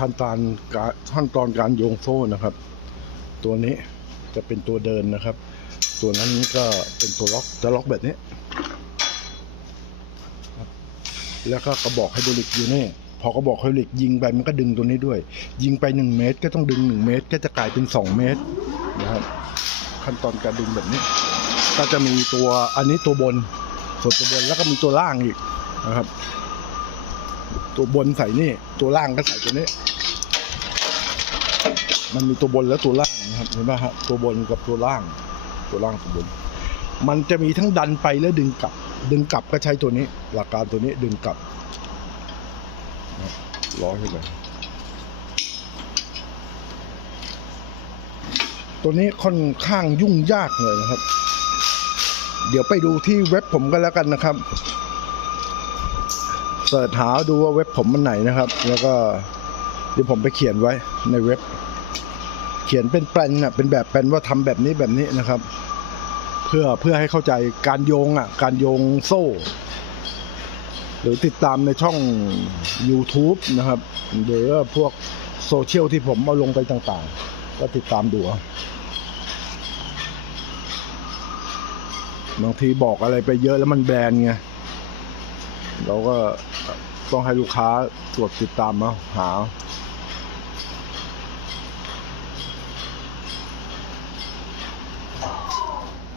ขั้นตอนการขั้นตอนการโยงโซ่นะครับ ตัวนี้จะเป็นตัวเดินนะครับ ตัวนั้นก็เป็นตัวล็อกจะล็อกแบบนี้แล้วก็กระบอกไฮดรอลิกอยู่นี่พอกระบอกไฮดรอลิกยิงไปมันก็ดึงตัวนี้ด้วย ยิงไปหนึ่งเมตร ก็ต้องดึงหนึ่งเมตร ก็จะกลายเป็นสองเมตรนะครับขั้นตอนการดึงแบบนี้ ก็จะมีตัวอันนี้ตัวบนส่วนตัวบนแล้วก็มีตัวล่างอีกนะครับ ตัวบนใส่นี่ ตัวล่างก็ใส่ตัวนี้ มันมีตัวบนและตัวล่างนะครับเห็นไหมฮะตัวบนกับตัวล่าง ตัวล่างตัวบน มันจะมีทั้งดันไปและดึงกลับ ดึงกลับก็ใช้ตัวนี้ หลักการตัวนี้ดึงกลับร้อยขึ้นไปตัวนี้ค่อนข้างยุ่งยากเลยนะครับ เดี๋ยวไปดูที่เว็บผมก็แล้วกันนะครับ สิร์ชหาดูว่าเว็บผมมันไหนนะครับ แล้วก็เดี๋ยวผมไปเขียนไว้ในเว็บ เขียนเป็นแปลนน่ะเป็นแบบแปลนว่าทำแบบนี้แบบนี้นะครับ เพื่อเพื่อให้เข้าใจการโยงอะ การโยงโซ่ หรือติดตามในช่อง YouTube นะครับหรือพวกโซเชียลที่ผมเอาลงไปต่างๆ ก็ติดตามดูบางทีบอกอะไรไปเยอะแล้วมันแบรนด์ไง เราก็ต้องให้ลูกค้าตรวจติดตามมาหา